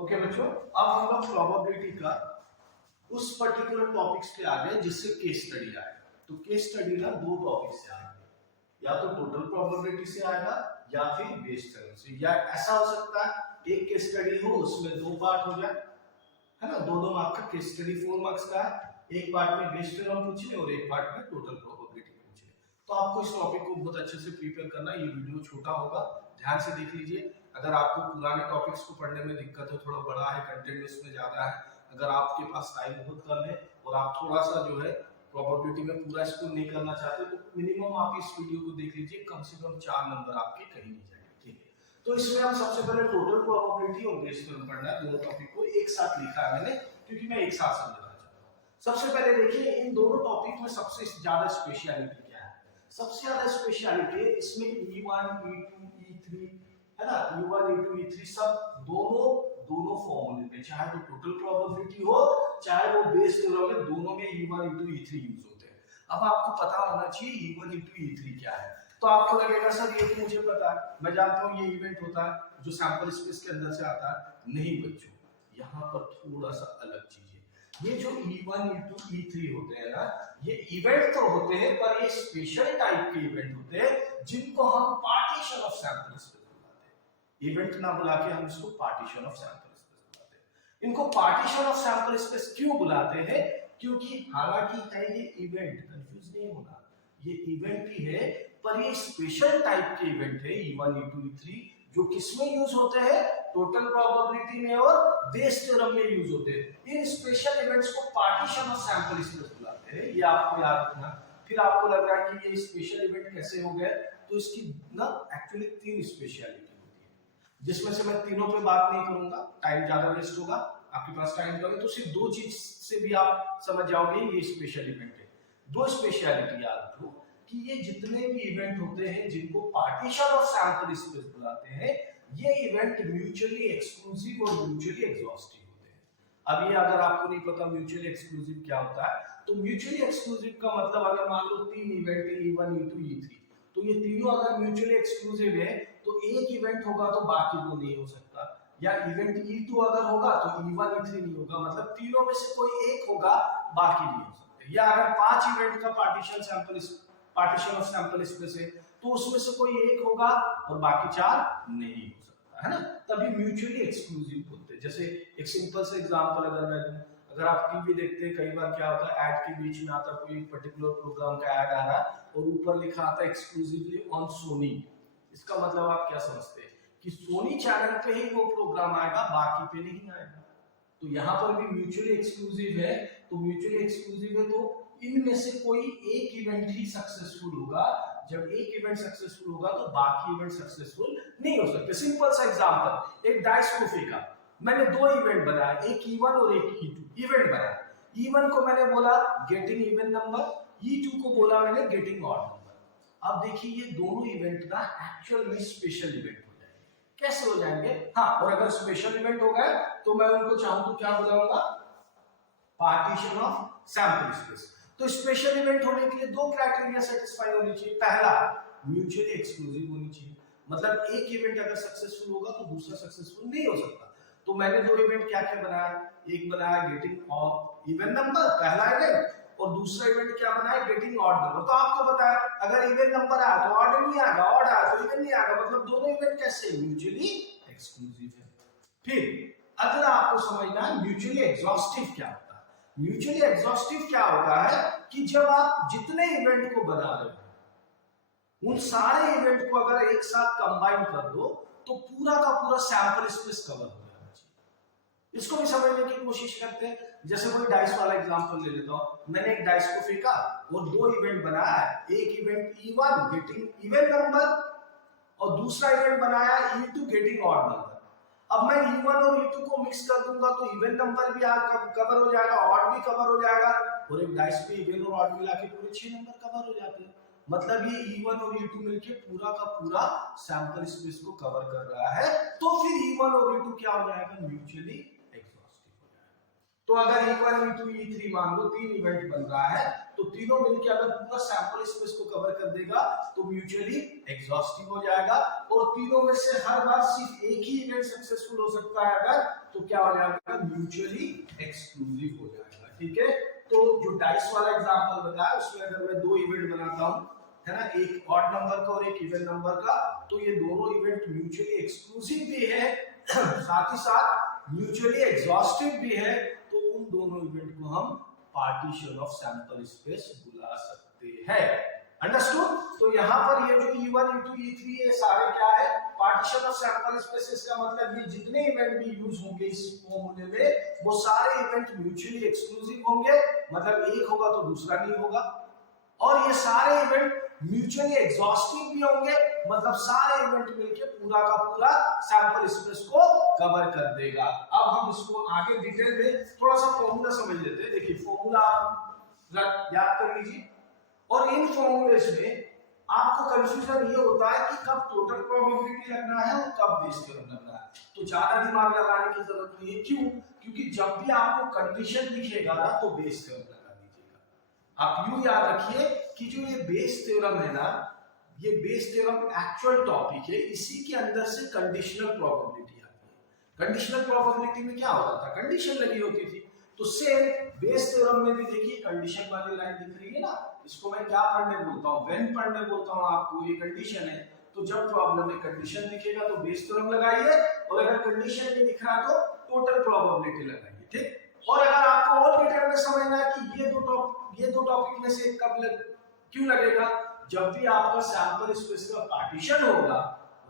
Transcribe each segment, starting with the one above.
Okay बच्चों, अब हम लोग प्रोबेबिलिटी का उस पर्टिकुलर टॉपिक्स पे आ गए जिससे केस स्टडी आएगा। तो केस स्टडी ना दो टॉपिक से आएगा, या तो टोटल प्रोबेबिलिटी से आएगा या फिर बेस थ्योरम से। या ऐसा हो सकता है एक केस स्टडी हो उसमें दो पार्ट हो जाए, है ना, दो दो मार्क का केस स्टडी 4 मार्क्स का है, एक पार्ट में बेस थ्योरम पूछ ले और एक पार्ट में टोटल प्रोबेबिलिटी पूछ ले। तो आपको इस टॉपिक को बहुत अच्छे से प्रिपेयर करना है। ये वीडियो छोटा होगा, ध्यान से देख लीजिए। अगर आपको पुराने टॉपिक्स को पढ़ने में दिक्कत हो, थोड़ा बड़ा है, कंटेंट इसमें ज्यादा है, अगर आपके पास टाइम बहुत कम है और आप थोड़ा सा जो है प्रोबेबिलिटी में पूरा स्कोर नहीं करना चाहते, तो मिनिमम आप इस वीडियो को देख लीजिए, कम से कम 4 नंबर आपके कहीं नहीं जाएंगे। ठीक है, तो इसमें हम सबसे पहले टोटल प्रोबेबिलिटी और बेस थ्योरम पढ़ना है। दोनों टॉपिक को एक साथ लिखा है मैंने क्योंकि मैं एक साथ समझाना चाहता हूँ। सबसे पहले देखिए इन दोनों टॉपिक में सबसे ज्यादा स्पेशलिटी क्या है। सबसे ज्यादा स्पेशलिटी इसमें E1, E2, E3 है ना, E1, E2, E3 सब दोनों फॉर्मूले में, चाहे तो टोटल प्रोबेबिलिटी हो चाहे वो बेस थ्योरम है, दोनों में E1, E2, E3 यूज होते हैं। अब आपको पता होना चाहिए E1, E2, E3 क्या है। तो आपको लगेगा सर ये तो मुझे पता है, मैं जानता हूँ ये इवेंट होता है जो सैंपल स्पेस के अंदर से आता है। नहीं बच्चों, यहाँ पर थोड़ा सा अलग चीज है। ये जो E1, E2, E3 होते हैं ना, ये इवेंट तो होते हैं पर ये स्पेशल टाइप के इवेंट होते हैं जिनको हम पार्टीशन ऑफ सैंपल स्पेस बुलाते हैं। इवेंट ना बुला के हम इसको पार्टीशन ऑफ सैंपल स्पेस बुलाते हैं। इनको पार्टीशन ऑफ सैंपल स्पेस क्यों बुलाते हैं? क्योंकि हालांकि है ये इवेंट, कंफ्यूज नहीं होना, ये इवेंट ही है पर ये स्पेशल टाइप के इवेंट है E1, E2, E3 जो किसमें यूज होते हैं? टोटल प्रोबेबिलिटी में और बेस थ्योरम में यूज होते हैं। इन स्पेशल इवेंट्स को पार्टीशन ऑफ सैंपल स्पेस बुलाते हैं, ये आपको याद रखना। फिर आपको लग रहा है कि ये स्पेशल इवेंट कैसे हो गए, तो इसकी ना एक्चुअली 3 स्पेशलिटी होती है, जिसमें से मैं तीनों पे बात नहीं करूंगा, टाइम ज्यादा वेस्ट होगा। आपके पास टाइम कम है तो सिर्फ 2 चीज से भी आप समझ जाओगे ये स्पेशल इवेंट है। 2 स्पेशलिटी याद रखो कि ये जितने भी इवेंट होते हैं जिनको पार्टीशन ऑफ सैंपल स्पेस बुलाते हैं, ये इवेंट म्यूचुअली एक्सक्लूसिव और म्यूचुअली एग्जॉस्टिव होते हैं। अब ये अगर आपको नहीं पता म्यूचुअली एक्सक्लूसिव क्या होता है, तो म्यूचुअली एक्सक्लूसिव का मतलब अगर मान लो 3 इवेंट है E1, E2, E3, तो ये तीनों अगर म्यूचुअली एक्सक्लूसिव है तो एक इवेंट होगा तो बाकी दो नहीं हो सकता, या इवेंट E2 अगर होगा तो E1, E3 नहीं होगा, मतलब तीनों में से कोई एक होगा बाकी नहीं हो सकते। या अगर 5 इवेंट का पार्टीशन ऑफ सैंपल स्पेस है तो उसमें से कोई एक होगा और बाकी 4 नहीं हो सकता, है ना, तभी म्यूचुअली एक्सक्लूसिव होते हैं। जैसे एक सिंपल सा एग्जांपल अगर मैं दूं, अगर आप टीवी देखते हैं कई बार क्या होता है, ऐड के बीच में आता कोई पर्टिकुलर प्रोग्राम का ऐड आ रहा है और ऊपर लिखा आता है एक्सक्लूसिवली ऑन सोनी। इसका मतलब आप क्या समझते हैं कि सोनी चैनल पे ही वो प्रोग्राम आएगा, बाकी पे नहीं आएगा। तो यहाँ पर भी म्यूचुअली एक्सक्लूसिव है, तो म्यूचुअली एक्सक्लूसिव है तो इनमें से कोई एक इवेंट ही सक्सेसफुल होगा। जब एक इवेंट सक्सेसफुल होगा तो बाकी इवेंट सक्सेसफुल नहीं हो सकते। सिंपल सा एग्जांपल, एक डाइस को फेंका, मैंने 2 इवेंट बनाया, एक E1 और एक E2 इवेंट बनाया। E1 को मैंने बोला गेटिंग इवन नंबर, E2 को बोला मैंने गेटिंग ऑड नंबर। अब देखिए ये दोनों इवेंट ना एक्चुअल में स्पेशल इवेंट हो जाएंगे। कैसे हो जाएंगे? हाँ, और अगर स्पेशल इवेंट हो गए तो मैं उनको चाहूं तो क्या बुलाऊंगा? Partition of sample space. तो स्पेशल इवेंट होने के लिए 2 क्राइटेरिया सेटिस्फाई होनी चाहिए। पहला, म्यूचुअली एक्सक्लूसिव होनी चाहिए, मतलब एक इवेंट अगर सक्सेसफुल होगा तो दूसरा सक्सेसफुल नहीं हो सकता। तो मैंने 2 इवेंट क्या क्या बनाया, एक बनाया गेटिंग ऑड इवन नंबर पहला इवेंट, और दूसरा इवेंट क्या बनाया? Getting odd number. तो आपको पता है अगर इवन नंबर आया तो ऑड नहीं आएगा, ऑड आया तो इवन नहीं आएगा, मतलब दोनों इवेंट कैसे? म्यूचुअली एक्सक्लूसिव है। फिर अगला आपको समझना है म्यूचुअली एग्जॉस्टिव क्या होता है। म्यूचुअली एग्जॉस्टिव क्या होता है कि जब आप जितने इवेंट को बना रहे हो उन सारे इवेंट को अगर एक साथ कंबाइन कर दो तो पूरा का पूरा सैंपल स्पेस कवर हो जाना चाहिए। इसको भी समझने की कोशिश करते हैं। जैसे कोई डाइस वाला एग्जांपल ले लेता हूं, मैंने एक डाइस को फेंका और 2 इवेंट बनाया है, एक event E1 getting even number और दूसरा इवेंट बनाया E2 गेटिंग ऑड नंबर। अब मैं E1 और E2 को मिक्स कर दूंगा तो इवन नंबर भी कवर हो जाएगा, ऑड भी कवर हो जाएगा, और एक डाइस पे इवन और ऑड मिला के पूरे 6 नंबर कवर हो जाते हैं। मतलब ये E1 और E2 मिलके पूरा का पूरा सैंपल स्पेस को कवर कर रहा है। तो फिर E1 और E2 क्या हो जाएगा? म्यूचुअली एग्जॉस्टिव हो जाएगा। तो अगर E1 E2 E3 मान लो 3 इवेंट बन रहा है, तो तीनों मिलकर अगर पूरा सैंपल स्पेस को कवर कर देगा तो म्यूचुअली एग्जॉस्टिव हो जाएगा, और तीनों में से हर बार सिर्फ एक ही इवेंट सक्सेसफुल हो सकता है अगर, तो क्या हो जाएगा, म्यूचुअली एक्सक्लूसिव हो जाएगा। ठीक है, तो जो डाइस वाला एग्जांपल बताया उसमें अगर मैं 2 इवेंट बनाता हूं, है ना, एक ऑड नंबर का और एक इवन नंबर का, तो ये दोनों इवेंट म्यूचुअली एक्सक्लूसिव भी है साथ ही साथ म्यूचुअली एग्जॉस्टिव भी है, तो उन दोनों इवेंट को हम पार्टीशन ऑफ सैंपल स्पेस बुला सकते हैं। अंडरस्टूड? तो यहाँ पर ये जो E1 E2 E3 ये सारे क्या है, पार्टीशन ऑफ सैंपल स्पेसेस का मतलब ये जितने इवेंट भी यूज होंगे इस फॉर्मूले में वो सारे इवेंट म्यूचुअली एक्सक्लूसिव होंगे, मतलब एक होगा तो दूसरा नहीं होगा, और ये सारे इवेंट म्यूचुअली एग्जॉस्टिव भी होंगे, मतलब सारे इवेंट मिलके पूरा का पूरा सैंपल स्पेस को कवर कर देगा। अब हम इसको आगे डिटेल में थोड़ा सा फॉर्मूला समझ लेते हैं। देखिए फॉर्मूला आप याद कर लीजिए, और इन फॉर्मूलेस में आपको कंफ्यूजन ये होता है कि कब टोटल प्रोबेबिलिटी लगना है और कब बेस थ्योरम लगना है, तो ज्यादा दिमाग लगाने की जरूरत नहीं है। क्यों? क्योंकि जब भी आपको कंडीशन दिखेगा ना तो बेस थ्योरम लगा दीजिएगा। आप यूं याद रखिए कि जो ये बेस थ्योरम है ना, ये बेस थ्योरम एक्चुअल टॉपिक है, इसी के अंदर से कंडीशनल प्रोबेबिलिटी आती है। कंडीशनल प्रोबेबिलिटी में क्या होता था, कंडीशन लगी होती थी, तो सेम बेस थ्योरम में भी देखिए कंडीशन वाली लाइन दिख रही है ना, इसको मैं क्या पढ़ने बोलता हूँ, व्हेन पढ़ने बोलता हूँ आपको। ये कंडीशन है, तो जब प्रॉब्लम में कंडीशन दिखेगा तो बेस थ्योरम लगाइए, और अगर कंडीशन नहीं दिख रहा तो टोटल प्रोबेबिलिटी लगाइए। ठीक, और अगर आपको और डिटेल में समझना है कि ये दो टॉपिक में से क्यों लगेगा, जब भी आपका सैंपल स्पेस का पार्टीशन होगा,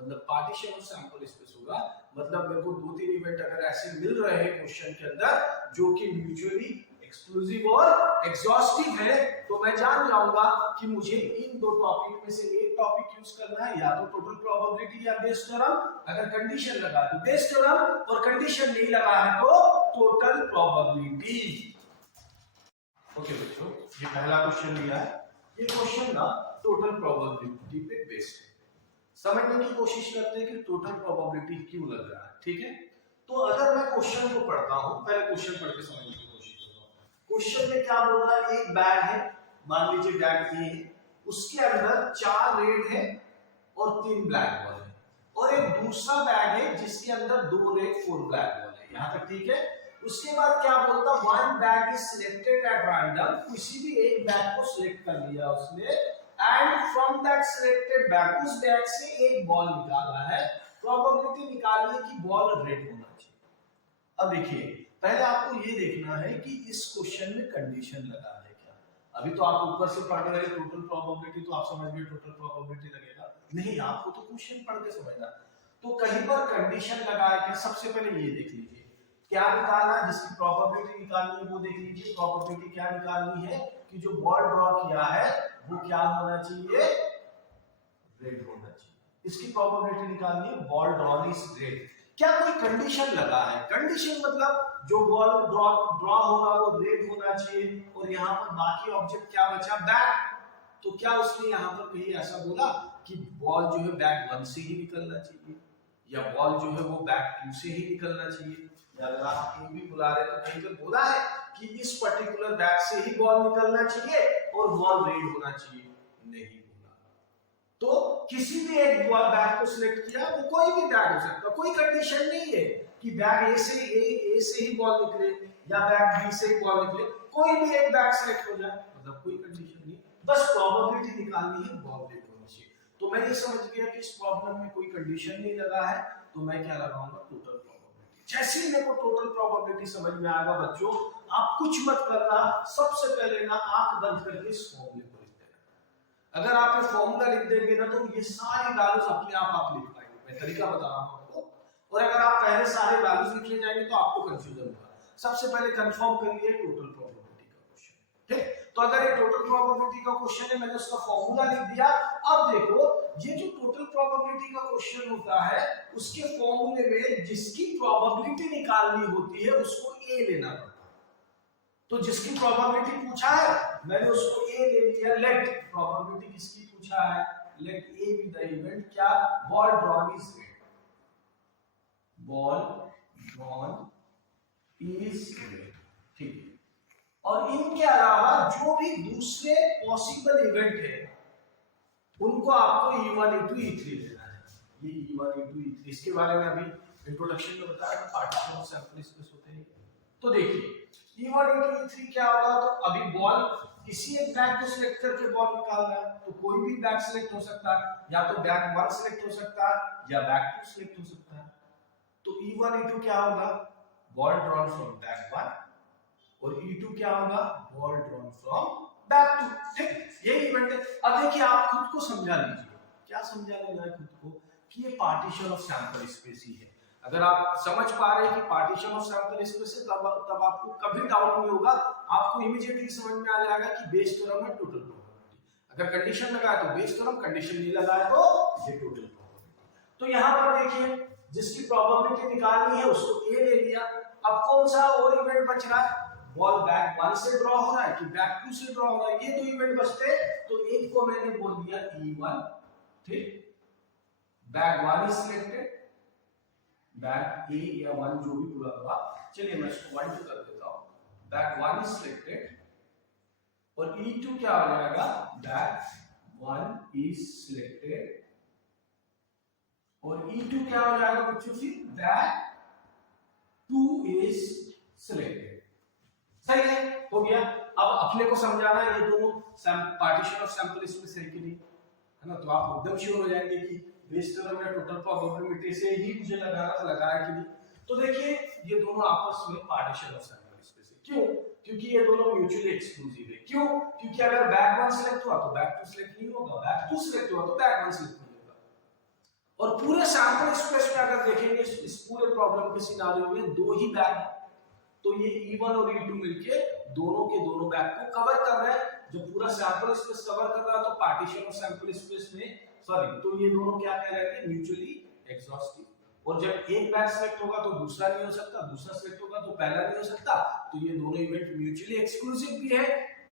मतलब पार्टीशन ऑफ सैंपल स्पेस होगा, मतलब मेरे को 2-3 इवेंट अगर ऐसे मिल रहे हैं क्वेश्चन के अंदर जो कि म्यूचुअली एक्सक्लूसिव और एग्जॉस्टिव है, तो मैं जान जाऊंगा कि मुझे इन दो टॉपिक में से एक टॉपिक यूज करना है, या तो टोटल प्रोबेबिलिटी या बेस थ्योरम। अगर कंडीशन लगा तो बेस थ्योरम, और कंडीशन नहीं लगा है तो टोटल प्रोबेबिलिटी। ओके बच्चों, ये पहला क्वेश्चन लिया है, ये क्वेश्चन ना टोटल प्रोबेबिलिटी पे बेस्ड है। समझने की कोशिश करते हैं कि टोटल प्रोबेबिलिटी क्यों लग रहा है। ठीक है, तो अगर मैं क्वेश्चन को पढ़ता हूं, पहले क्वेश्चन पढ़ के समझने की कोशिश करता हूं। क्वेश्चन में क्या बोल रहा है, एक बैग है, मान लीजिए बैग ए है, उसके अंदर 4 रेड है और 3 ब्लैक बॉल है, और एक दूसरा बैग है जिसके अंदर 2 रेड 4 ब्लैक बॉल है। यहां तक ठीक है। उसके बाद क्या बोलता, one bag is selected at random, किसी भी एक बैग को सिलेक्ट कर लिया उसने, and from that selected bag, उस बैग से एक बॉल निकाला है, प्रोबेबिलिटी निकालिए कि बॉल रेड होना चाहिए। अब देखिए पहले आपको ये देखना है कि इस क्वेश्चन में कंडीशन लगा है क्या। अभी तो आप ऊपर से पढ़ रहे हैं टोटल प्रोबेबिलिटी, तो आप समझ गए टोटल प्रोबेबिलिटी लगेगा, नहीं, आपको तो क्वेश्चन पढ़ के समझना। तो कहीं पर कंडीशन लगा है क्या, सबसे पहले ये देख लीजिए क्या निकालना है, जिसकी प्रोबेबिलिटी निकालनी है वो देख लीजिए। प्रोबेबिलिटी क्या निकालनी है कि जो बॉल ड्रॉ किया है वो क्या होना चाहिए, रेड होना चाहिए। इसकी प्रोबेबिलिटी निकालनी है, बॉल ड्रॉन इज रेड। क्या कोई कंडीशन लगा है, कंडीशन मतलब जो बॉल ड्रॉ होगा वो रेड होना चाहिए, और यहाँ पर बाकी ऑब्जेक्ट क्या बचा, बैग। तो क्या उसने यहाँ पर कहीं ऐसा बोला कि बॉल जो है बैग 1 से ही निकलना चाहिए, या बॉल जो है वो बैग 2 से ही निकलना चाहिए, या अगर आप कहीं भी बुला रहे तो कहीं पर बोला है कि इस पर्टिकुलर बैग से ही बॉल निकलना चाहिए और बॉल रेड होना चाहिए, नहीं बोला। तो किसी भी एक बैग को सिलेक्ट किया, वो कोई भी बैग हो सकता, कोई कंडीशन नहीं है कि बैग ए से ही बॉल निकले या बैग बी से ही बॉल निकले, कोई भी एक बैग सिलेक्ट हो जाए, मतलब कोई कंडीशन नहीं, बस प्रोबेबिलिटी निकालनी है, बॉल रेड होनी चाहिए। तो मैं ये समझ गया कि इस प्रॉब्लम में कोई कंडीशन नहीं लगा है, तो मैं क्या लगाऊंगा, टोटल प्रोबेबिलिटी। जैसे ही मेरे को टोटल प्रोबेबिलिटी समझ में आएगा बच्चों, आप कुछ मत करना, सबसे पहले ना आंख बंद करके इस फॉर्मूले को लिख देना। अगर आप ये फॉर्मूला लिख देंगे ना तो ये सारी वैल्यूज अपने आप लिख पाएंगे। मैं तरीका बता रहा हूं आपको, और अगर आप पहले सारे वैल्यूज लिखने जाएंगे तो आपको कंफ्यूजन होगा। सबसे पहले कंफर्म करिए टोटल प्रोबेबिलिटी का क्वेश्चन, ठीक। तो अगर ये टोटल प्रोबेबिलिटी का क्वेश्चन है, मैंने उसका फॉर्मूला लिख दिया। अब देखो ये जो टोटल प्रोबेबिलिटी का क्वेश्चन होता है, उसके फॉर्मूले में जिसकी प्रोबेबिलिटी निकालनी होती है उसको ए लेना पड़ता है। तो जिसकी प्रोबेबिलिटी पूछा है मैंने उसको ए ले लिया। लेट प्रोबेबिलिटी किसकी पूछा है, let A be the event, क्या, ball drawn is red, ball drawn is red, ठीक है। और इनके अलावा जो भी दूसरे पॉसिबल इवेंट है उनको आपको E1 इंटू E3 लेना है। ये E1 इंटू E3, इसके बारे में अभी इंट्रोडक्शन में बताया पार्टीशन ऑफ सैंपल स्पेस होते हैं। तो देखिए E1 इंटू E3 क्या होगा, तो अभी बॉल किसी एक बैग को सिलेक्ट करके बॉल निकालना है, तो कोई भी बैग सिलेक्ट हो सकता है, या तो बैग 1 सिलेक्ट हो सकता है या बैग 2 सिलेक्ट हो सकता है। तो E1 इंटू क्या होगा, बॉल ड्रॉन फ्रॉम बैग 1, और E2 क्या होगा, बॉल ड्रॉन फ्रॉम बैग 2। ठीक, ये इवेंट है। अब देखिए आप खुद को समझा लीजिए, क्या समझा लेना है खुद को, कि ये पार्टीशन ऑफ सैंपल स्पेस ही है। अगर आप समझ पा रहे हैं कि पार्टीशन ऑफ सैंपल स्पेस है, तब आपको कभी डाउट नहीं होगा, आपको इमीडिएटली समझ में आ जाएगा कि बेस थ्योरम है टोटल प्रोबेबिलिटी। अगर कंडीशन लगा है तो बेस थ्योरम, कंडीशन नहीं लगा है तो ये टोटल प्रोबेबिलिटी। तो यहां पर देखिए जिसकी प्रोबेबिलिटी निकालनी है उसको ए ले लिया। अब कौन सा और इवेंट बच रहा है, बॉल बैग 1 से ड्रॉ हो रहा है कि बैग 2 से ड्रॉ हो रहा है, ये दो इवेंट बचते, तो एक को मैंने बोल दिया E1। ठीक, बैग 1 इज सिलेक्टेड, बैग ए या 1 जो भी पूरा हुआ, चलिए मैं इसको 1 2 कर देता हूं, बैग 1 इज सिलेक्टेड, और E2 क्या हो जाएगा, बैग 1 इज सिलेक्टेड, और E2 क्या हो जाएगा बच्चों, फिर बैग 2 इज सिलेक्टेड। सही है, हो गया। अब अपने को समझाना है ये दोनों पार्टीशन ऑफ सैंपल स्पेस है कि नहीं, है ना, तो आप एकदम श्योर हो जाएंगे कि बेस थ्योरम या टोटल प्रोबेबिलिटी से ही मुझे लगाना था, लगाया कि नहीं। तो देखिए ये दोनों आपस में पार्टीशन ऑफ सैंपल स्पेस है। क्यों, क्योंकि ये दोनों म्यूचुअली एक्सक्लूसिव है। क्यों, क्योंकि अगर बैग 1 सिलेक्ट हुआ तो बैग 2 सिलेक्ट नहीं होगा, बैग 2 सिलेक्ट हुआ तो बैग 1 सिलेक्ट नहीं होगा। और पूरे सैंपल स्पेस में अगर देखेंगे इस पूरे प्रॉब्लम के सिनेरियो में दो ही बैग, तो ये E1 और E2 मिलके दोनों के दोनों बैग को कवर कर रहे हैं। जब पूरा सैंपल स्पेस कवर कर रहा है तो पार्टीशन ऑफ सैंपल स्पेस में तो ये दोनों क्या कह रहे हैं, म्यूचुअली एक्सॉस्टिव। और जब एक बैग सिलेक्ट होगा तो दूसरा नहीं हो सकता, दूसरा सिलेक्ट होगा तो पहला नहीं हो सकता, तो ये दोनों इवेंट म्यूचुअली एक्सक्लूसिव भी है,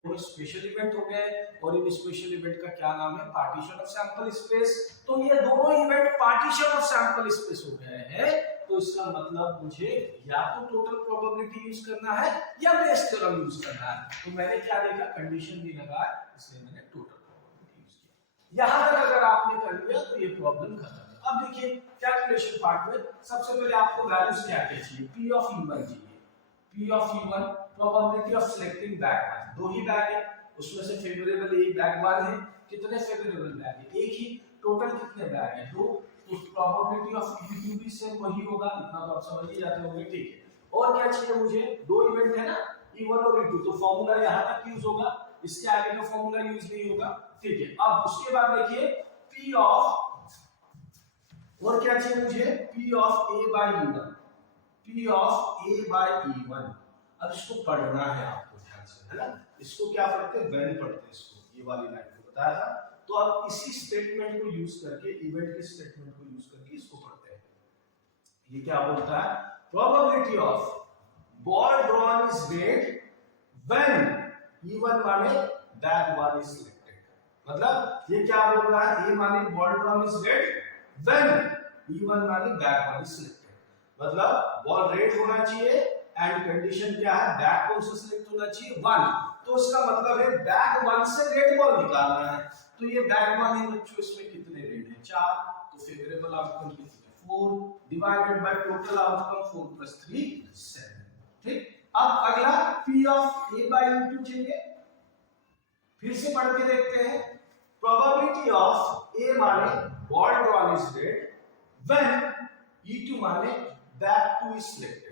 वो स्पेशल इवेंट हो गए। और इन स्पेशल इवेंट का क्या नाम है, पार्टीशन ऑफ सैंपल स्पेस। तो ये दोनों event partition of sample space हो गए हैं, तो इसका मतलब मुझे या तो टोटल प्रोबेबिलिटी यूज करना है या बेस थ्योरम यूज करना है। तो मैंने क्या देखा, कंडीशन भी लगा, इसलिए मैंने टोटल प्रोबेबिलिटी यूज किया। यहां तक अगर आपने कर लिया तो ये प्रॉब्लम खत्म है। अब देखिए कैलकुलेशन पार्ट में सबसे पहले आपको वैल्यूज क्या चाहिए, P ऑफ E1 चाहिए। P of E1 probability of selecting bag 1, दो ही बैग है, उसमें से फेवरेबल एक बैग 1 है। कितने फेवरेबल बैग है, एक ही। टोटल कितने बैग है, 2, तो प्रोबेबिलिटी ऑफ E2 भी सेम वही होगा, इतना तो आप समझ ही जाते होंगे। ठीक है, और क्या चाहिए मुझे, दो इवेंट है ना, E1 और E2, तो फार्मूला यहां तक यूज होगा, इसके आगे का फार्मूला यूज नहीं होगा। ठीक है, अब उसके बाद देखिए P ऑफ, और क्या चाहिए मुझे, P of A by E1, P of A by E1। अब इसको पढ़ना है आपको ध्यान से, है ना, इसको क्या पढ़ते हैं, वैन पढ़ते हैं इसको, ये वाली लाइन को बताया था। तो अब इसी स्टेटमेंट को यूज करके, इवेंट के स्टेटमेंट को यूज करके इसको पढ़ते हैं। ये क्या बोलता है, probability of ball drawn is made when E1 माने बैग 1 इज सिलेक्टेड। मतलब ये क्या बोल रहा है, ए माने ball drawn is red when E1 माने बैग 1 इज सिलेक्टेड। मतलब बॉल रेड होना चाहिए, एंड कंडीशन क्या है, बैग कौन सा सिलेक्ट होना चाहिए, 1। तो इसका मतलब है बैग 1 से रेड बॉल निकालना है। तो ये बैग 1 है बच्चों, इसमें कितने रेड है, 4, तो फेवरेबल आउटकम कितने, 4 डिवाइडेड बाय टोटल आउटकम 4 + 3 7। ठीक, अब अगला P of A bye E2 चाहिए, फिर से पढ़ के देखते हैं। प्रोबेबिलिटी ऑफ A माने ball drawn is red when E2 माने बैग 2 इज सिलेक्टेड।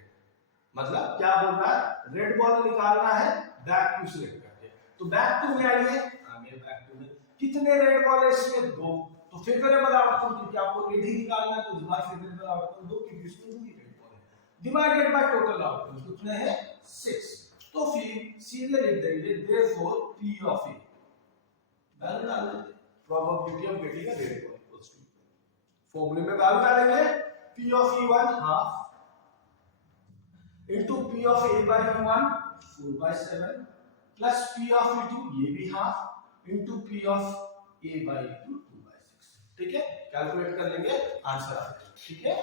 मतलब क्या बोल रहा है, रेड बॉल निकालना है बैग 2 सिलेक्ट करके, तो बैग 2 में आइए, आगे बैग 2 में कितने रेड बॉल है, इसमें 2, तो फेवरेबल आउटकम, क्योंकि आपको रेड ही निकालना है तो इस बार फेवरेबल आउटकम 2, क्योंकि इसमें 2 ही रेड बॉल है, डिवाइडेड बाय टोटल आउटकम कितने हैं, 6। तो फिर सीधे लिख देंगे therefore P of A, value डाल देंगे, probability of getting a red ball equals to, फॉर्मूले में वैल्यू डालेंगे, P of E1 half into P of A by E1 4/7 plus P of E2 ये भी half into P of A by E2 2/6। ठीक है, calculate कर लेंगे, answer आ जाएगा। ठीक है।